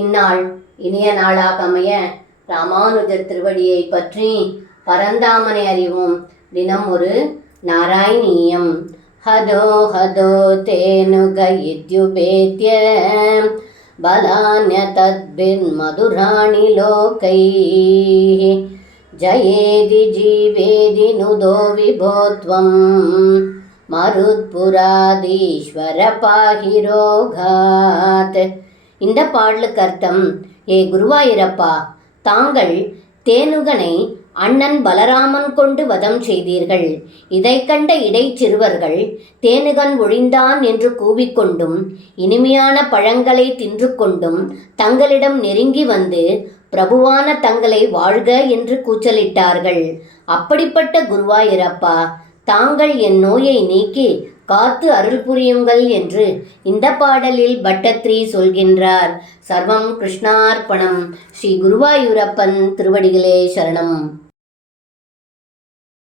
இந்நாள் இனிய நாளாக அமைய ராமானுஜர் திருவடியை பற்றி பரந்தாமனை அறிவோம். தினம் ஒரு நாராயணீயம். ஹதோ ஹதோ தேனுக இத்யுபேத்ய பலான்ய தத்பிர் மதுராணி லோகை ஜயேதி ஜீவேதி நுதோ விபோத்வம் மருத்புராதீஸ்வர பாகிரோகாத். இந்த பாடலுக்கு அர்த்தம்: ஏ குருவாயூரப்பா, தாங்கள் தேனுகனை அண்ணன் பலராமன் கொண்டு வதம் செய்தீர்கள். இதை கண்ட இடைச்சிறுவர்கள் தேனுகன் ஒழிந்தான் என்று கூவிக்கொண்டும் இனிமையான பழங்களை தின்று கொண்டும் தங்களிடம் நெருங்கி வந்து பிரபுவான தங்களை வாழ்க என்று கூச்சலிட்டார்கள். அப்படிப்பட்ட குருவாயூரப்பா, தாங்கள் என் நோயை நீக்கி காத்து அருள் புரியுங்கள் என்று இந்த பாடலில் பட்டத்ரி சொல்கின்றார். சர்வம் கிருஷ்ணார்ப்பணம். ஸ்ரீ குருவாயூரப்பன் திருவடிகளே சரணம்.